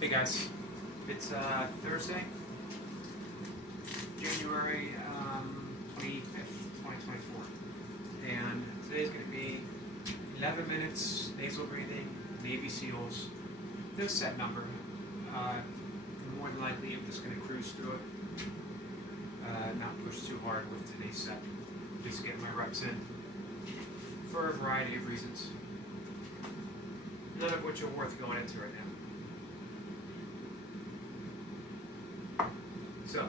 Hey guys, it's Thursday, January 25th, 2024, and today's going to be 11 minutes nasal breathing, Navy SEALs. No set number. Uh, More than likely, I'm just going to cruise through it, not push too hard with today's set. Just get my reps in for a variety of reasons, none of which are worth going into right now. So,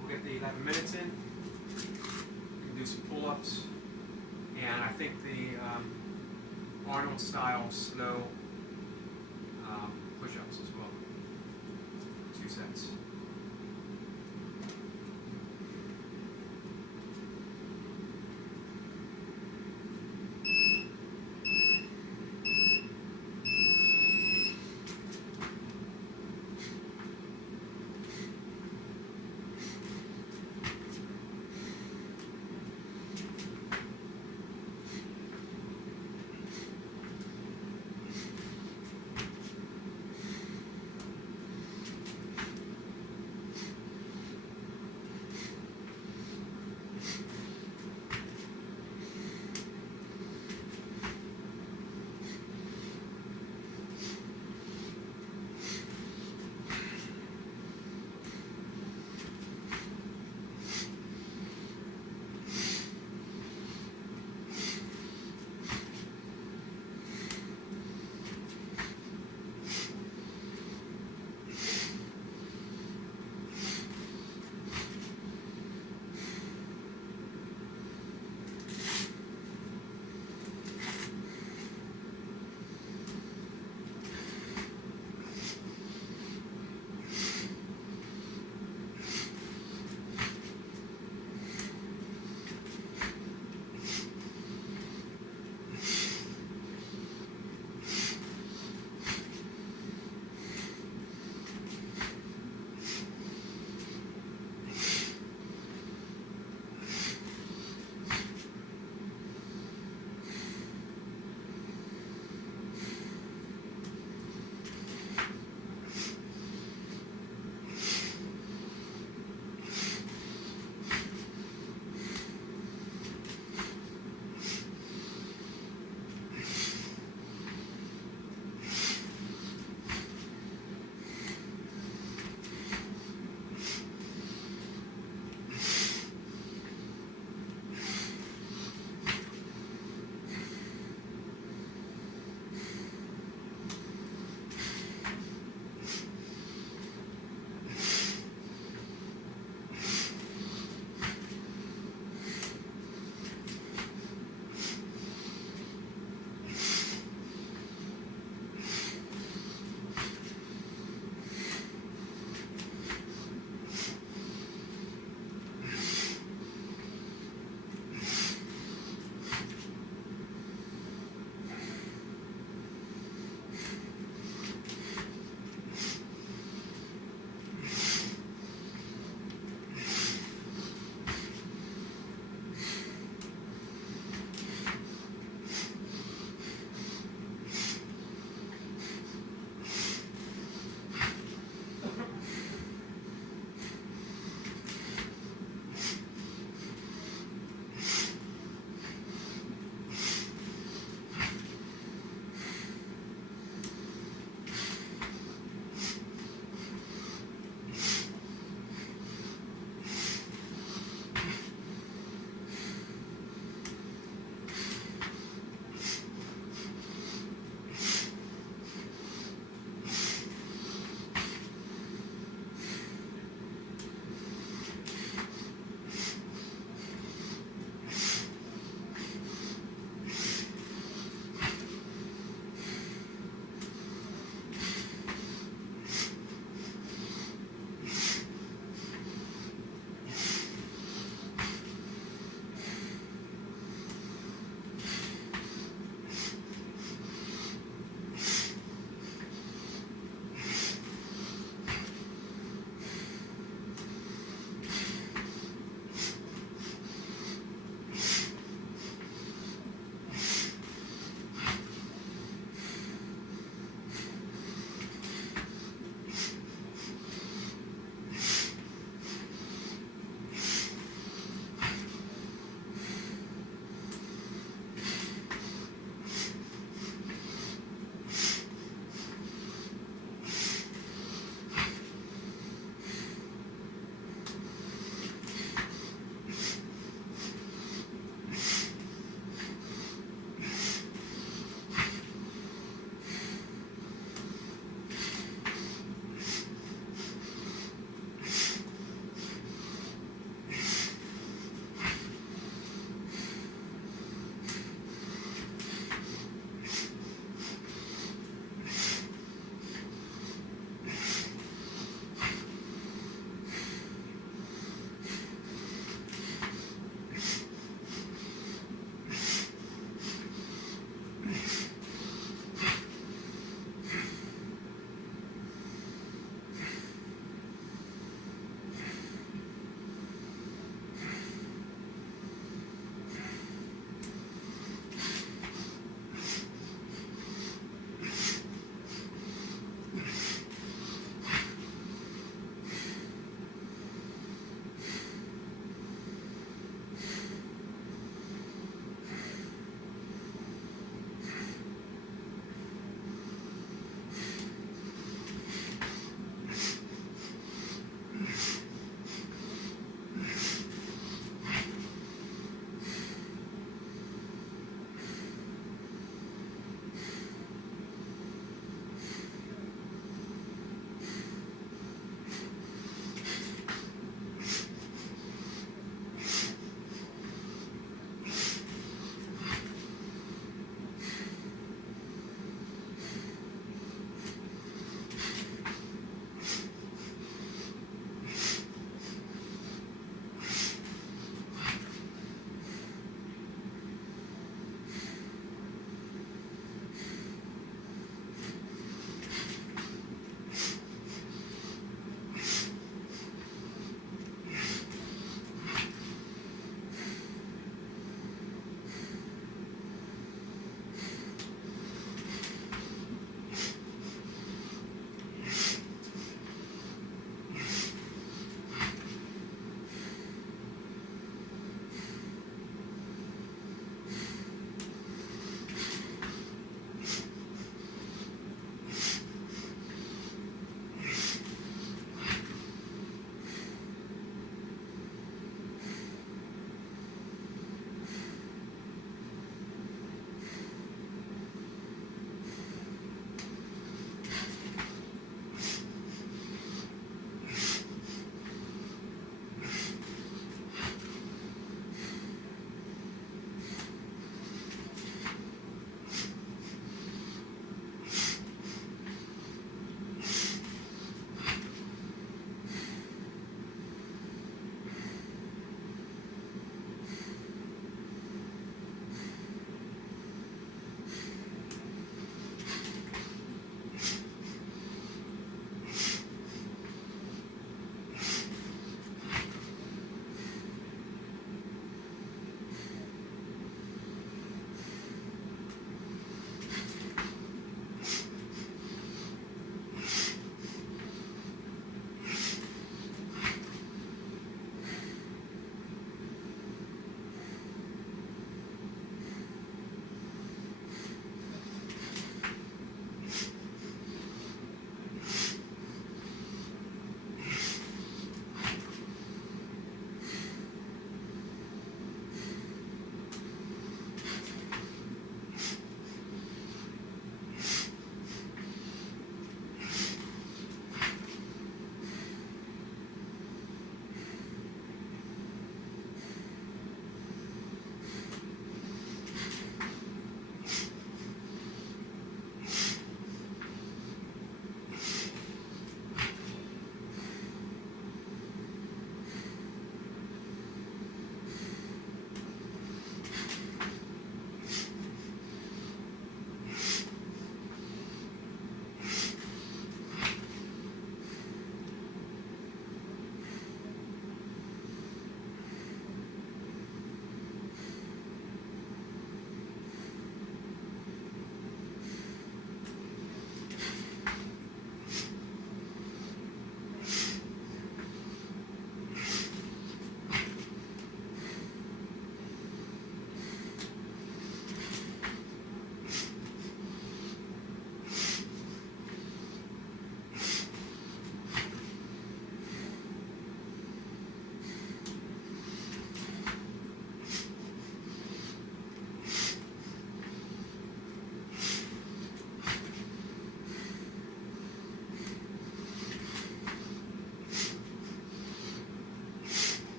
we'll get the 11 minutes in, we can do some pull-ups, and I think the Arnold style slow push-ups as well. 2 sets.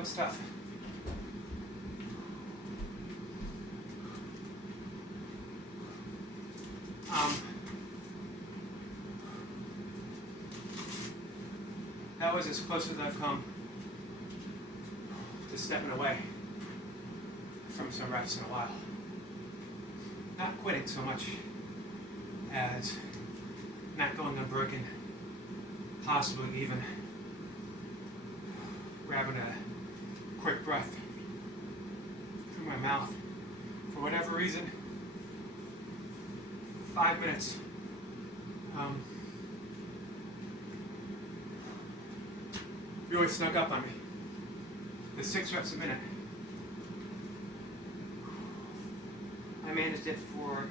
That was tough. That was as close as I've come to stepping away from some reps in a while. Not quitting so much as not going unbroken, possibly even grabbing a quick breath through my mouth. For whatever reason, 5 minutes. Really snuck up on me. The 6 reps a minute. I managed it for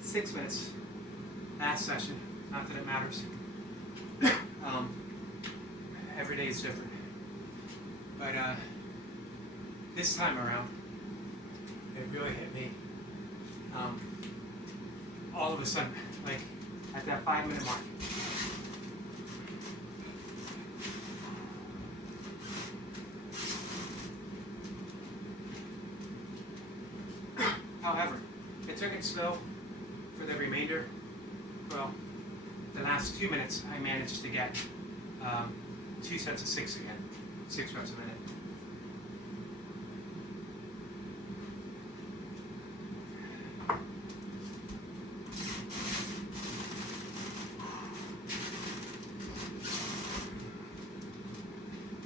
6 minutes last session. Not that it matters. Every day is different. But this time around, it really hit me all of a sudden, like at that 5 minute mark. However, it took it slow for the remainder. Well, the last 2 minutes I managed to get 2 sets of 6 again, 6 reps a minute.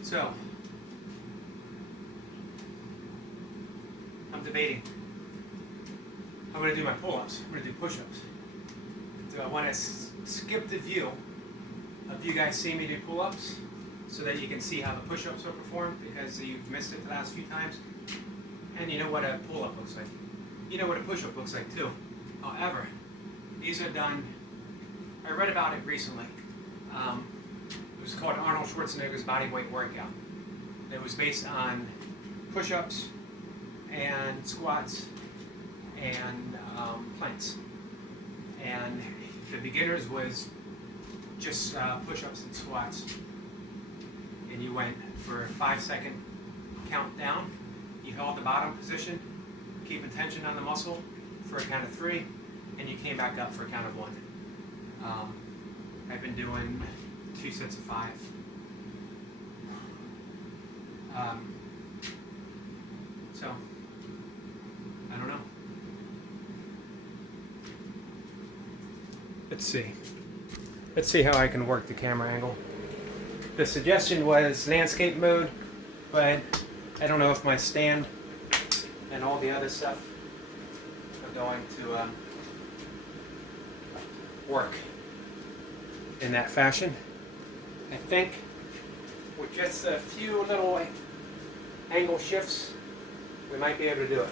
So, I'm debating. I'm going to do my pull-ups. I'm going to do push-ups. Do I want to skip the view of you guys seeing me do pull-ups so that you can see how the push-ups are performed because you've missed it the last few times? And you know what a pull-up looks like. You know what a push-up looks like too. However, these are done, I read about it recently. It was called Arnold Schwarzenegger's body weight workout. It was based on push-ups and squats and planks. And the beginners was just push-ups and squats. And you went for a 5-second count down. You held the bottom position, keeping tension on the muscle for a count of 3, and you came back up for a count of 1. I've been doing 2 sets of 5. So, I don't know. Let's see. Let's see how I can work the camera angle. The suggestion was landscape mode, but I don't know if my stand and all the other stuff are going to work in that fashion. I think with just a few little angle shifts, we might be able to do it.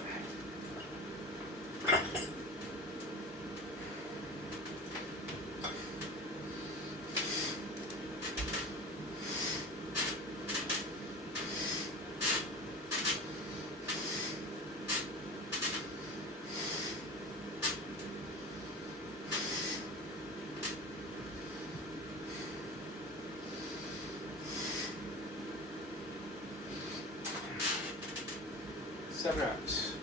Seven reps.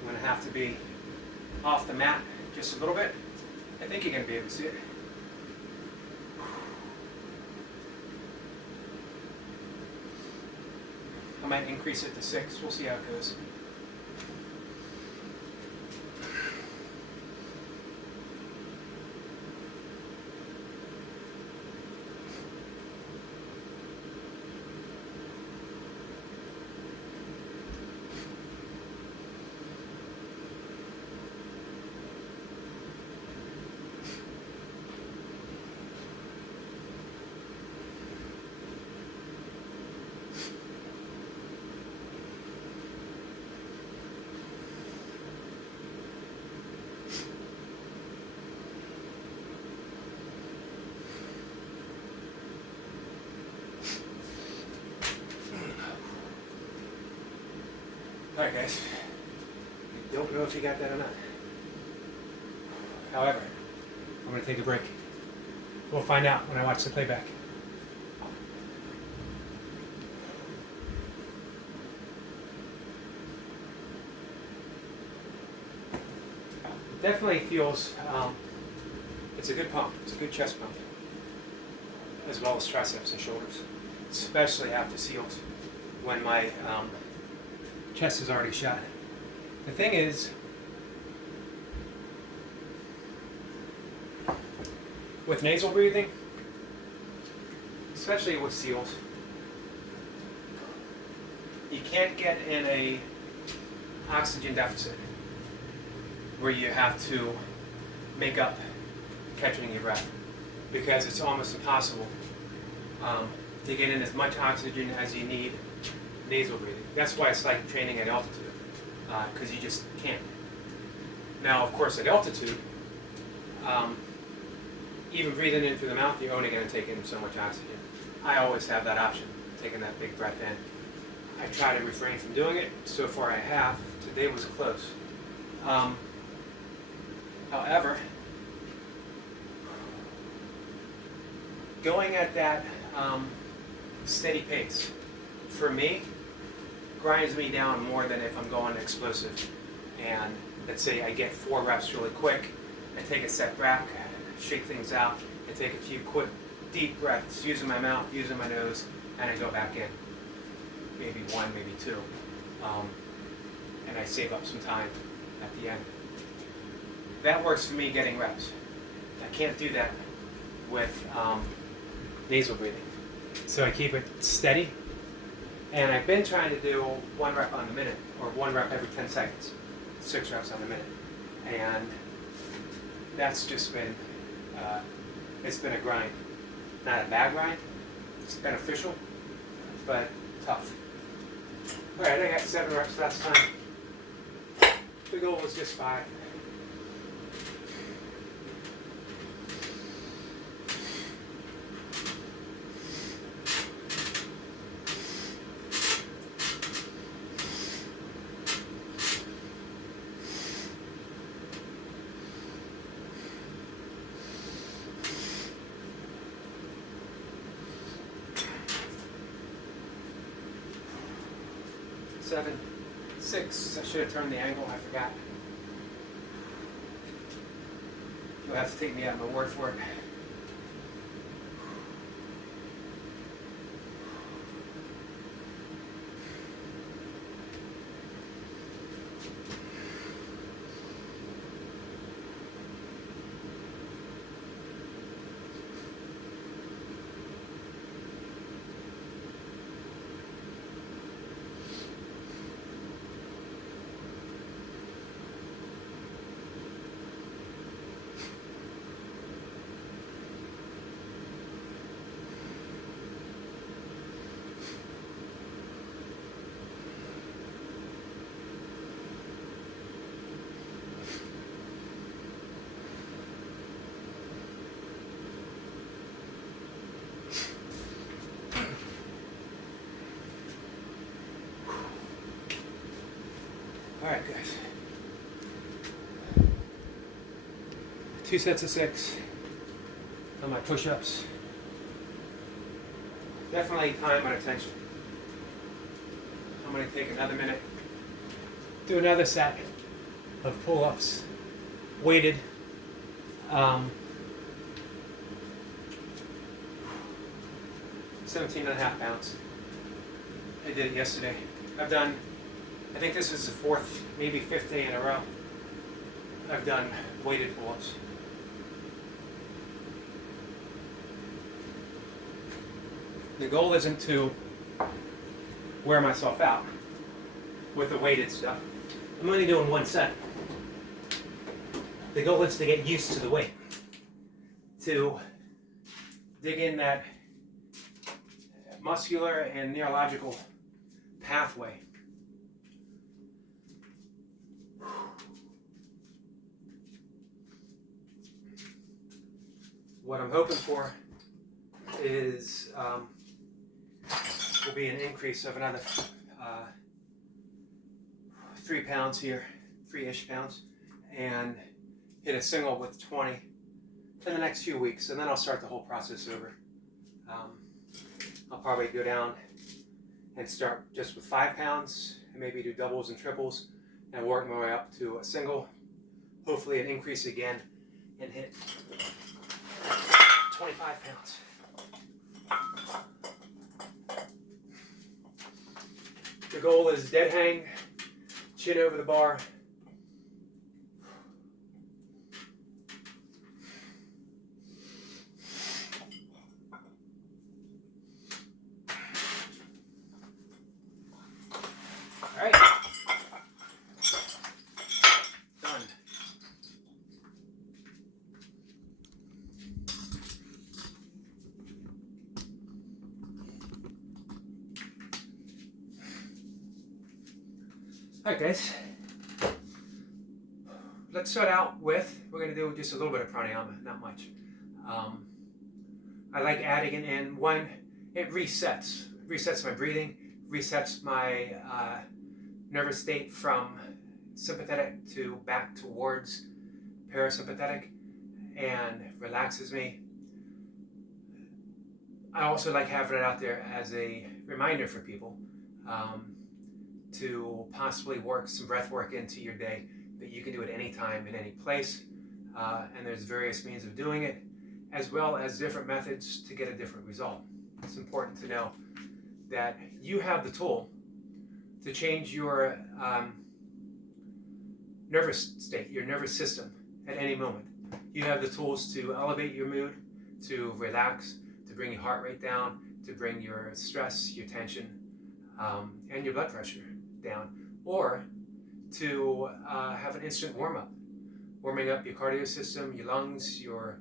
I'm going to have to be off the mat just a little bit. I think you're going to be able to see it. I might increase it to 6. We'll see how it goes. Alright guys, Don't know if you got that or not. However, I'm going to take a break. We'll find out when I watch the playback. It definitely feels, it's a good pump. It's a good chest pump, as well as triceps and shoulders, especially after seals when my chest is already shot. The thing is, with nasal breathing, especially with seals, you can't get in a oxygen deficit where you have to make up catching your breath, because it's almost impossible to get in as much oxygen as you need nasal breathing. That's why it's like training at altitude, because you just can't. Now, of course, at altitude, even breathing in through the mouth, you're only going to take in so much oxygen. I always have that option, taking that big breath in. I try to refrain from doing it. So far I have. Today was close. However, going at that steady pace, for me, grinds me down more than if I'm going explosive. And let's say I get 4 reps really quick, and take a step back, shake things out, and take a few quick, deep breaths, using my mouth, using my nose, and I go back in. Maybe 1, maybe 2. And I save up some time at the end. That works for me getting reps. I can't do that with nasal breathing. So I keep it steady. And I've been trying to do 1 rep on the minute, or 1 rep every 10 seconds. 6 reps on the minute. And that's just been, it's been a grind. Not a bad grind, it's beneficial, but tough. Alright, I got 7 reps last time. The goal was just 5. Seven, 6. I should have turned the angle, I forgot. You'll have to take me at my word for it. Alright guys, 2 sets of 6 on my push-ups. Definitely time and attention. I'm going to take another minute, do another set of pull-ups, weighted. 17.5 pounds. I did it yesterday. I think this is the 4th, maybe 5th day in a row I've done weighted pull-ups. The goal isn't to wear myself out with the weighted stuff. I'm only doing 1 set. The goal is to get used to the weight, to dig in that muscular and neurological pathway. What I'm hoping for is will be an increase of another 3 pounds here 3-ish pounds, and hit a single with 20 in the next few weeks, and then I'll start the whole process over. I'll probably go down and start just with 5 pounds, and maybe do doubles and triples, and work my way up to a single, hopefully an increase again, and hit 25 pounds. The goal is dead hang, chin over the bar. All right. Done. All right, guys. Let's start out with, we're going to do just a little bit of pranayama, not much. I like adding it in. One, it resets my breathing, resets my nervous state from sympathetic to back towards parasympathetic, and relaxes me. I also like having it out there as a reminder for people to possibly work some breath work into your day, that you can do it anytime, in any place, and there's various means of doing it, as well as different methods to get a different result. It's important to know that you have the tool to change your nervous state, your nervous system at any moment. You have the tools to elevate your mood, to relax, to bring your heart rate down, to bring your stress, your tension, and your blood pressure down, or to have an instant warm-up, warming up your cardio system, your lungs, your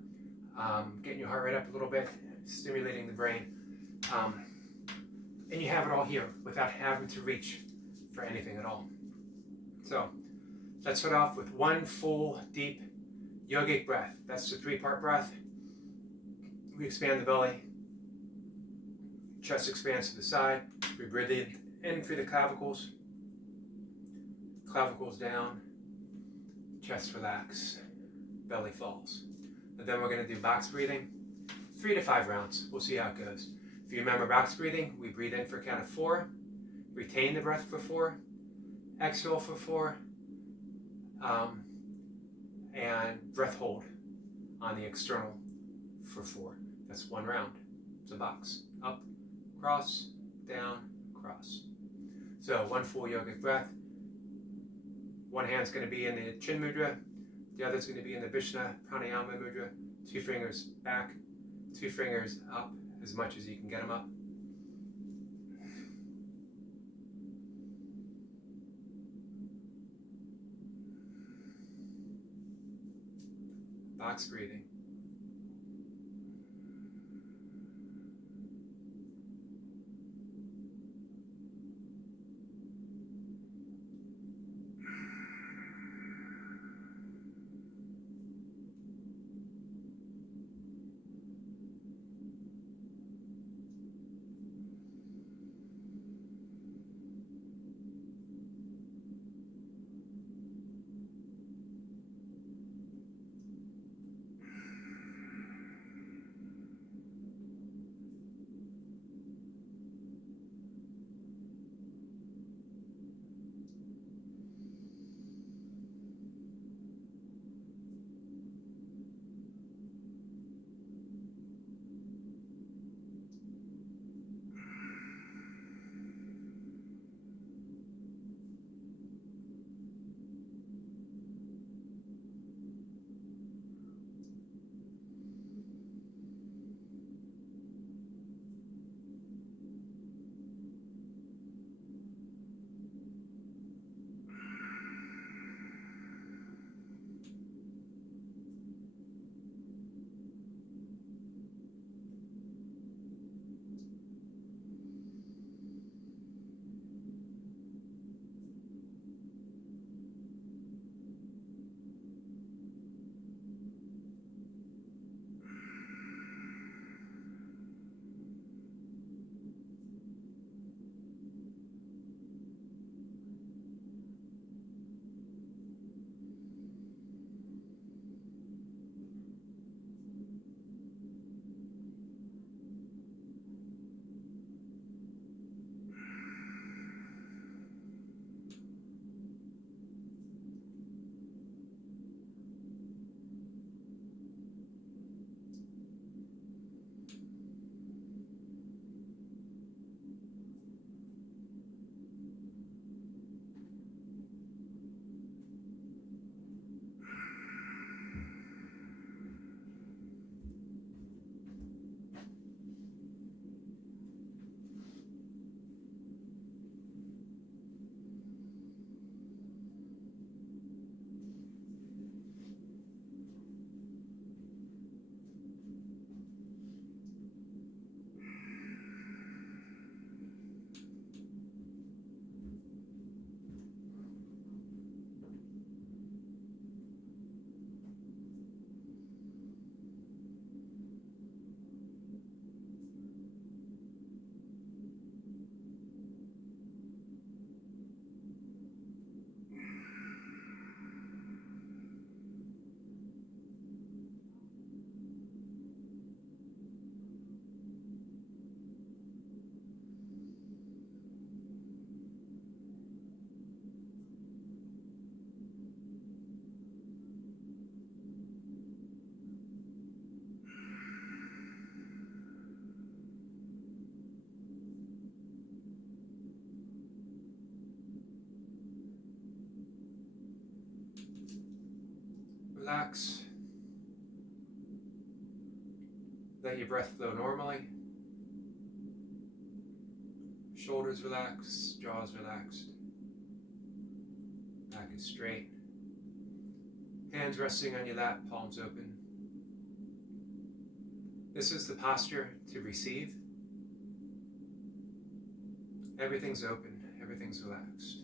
getting your heart rate up a little bit, stimulating the brain, and you have it all here without having to reach for anything at all. So let's start off with one full, deep yogic breath. That's the 3-part breath. We expand the belly, chest expands to the side. We breathe in through the clavicles, clavicles down, chest relax, belly falls. And then we're going to do box breathing, 3 to 5 rounds. We'll see how it goes. If you remember box breathing, we breathe in for a count of 4, retain the breath for 4, exhale for 4, and breath hold on the external for 4. That's 1 round. It's a box. Up, cross, down, cross. So 1 full yogic breath. One hand's going to be in the chin mudra. The other's going to be in the Vishna pranayama mudra. 2 fingers back, 2 fingers up as much as you can get them up. Box breathing. relax. Let your breath flow normally. Shoulders relaxed, jaws relaxed. Back is straight. Hands resting on your lap, palms open. This is the posture to receive. Everything's open, everything's relaxed.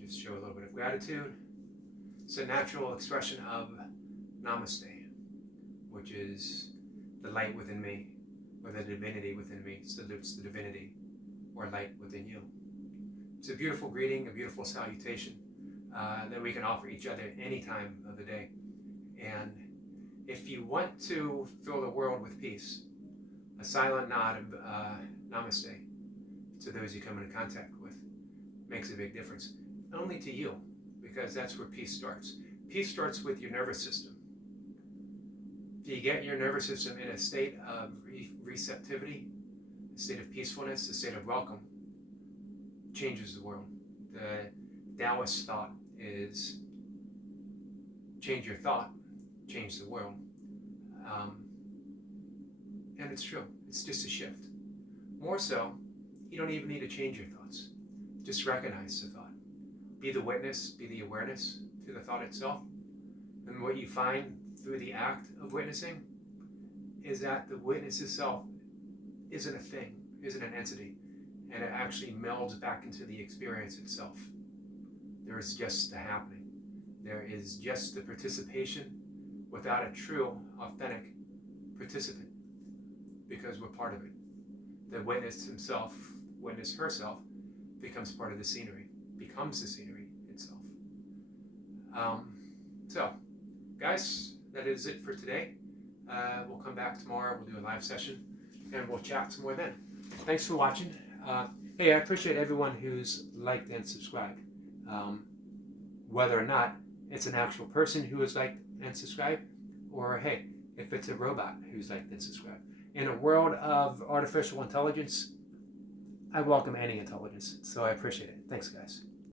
Just show a little bit of gratitude. It's a natural expression of Namaste, which is the light within me, or the divinity within me salutes the divinity or light within you. It's a beautiful greeting, a beautiful salutation that we can offer each other any time of the day. And if you want to fill the world with peace, a silent nod of namaste to those you come into contact with makes a big difference. Only to you, because that's where peace starts. Peace starts with your nervous system. If you get your nervous system in a state of receptivity, a state of peacefulness, a state of welcome, changes the world. The Taoist thought is change your thought, change the world. And it's true. It's just a shift. More so, you don't even need to change your thoughts. Just recognize the thought. Be the witness, be the awareness to the thought itself. And what you find through the act of witnessing is that the witness itself isn't a thing, isn't an entity, and it actually melds back into the experience itself. There is just the happening. There is just the participation without a true, authentic participant, because we're part of it. The witness himself, witness herself, becomes part of the scenery, becomes the scenery itself. So, guys, that is it for today. We'll come back tomorrow, we'll do a live session, and we'll chat some more then. Thanks for watching. Hey, I appreciate everyone who's liked and subscribed. Whether or not it's an actual person who has liked and subscribed, or hey, if it's a robot who's liked and subscribed. In a world of artificial intelligence, I welcome any intelligence, so I appreciate it. Thanks, guys.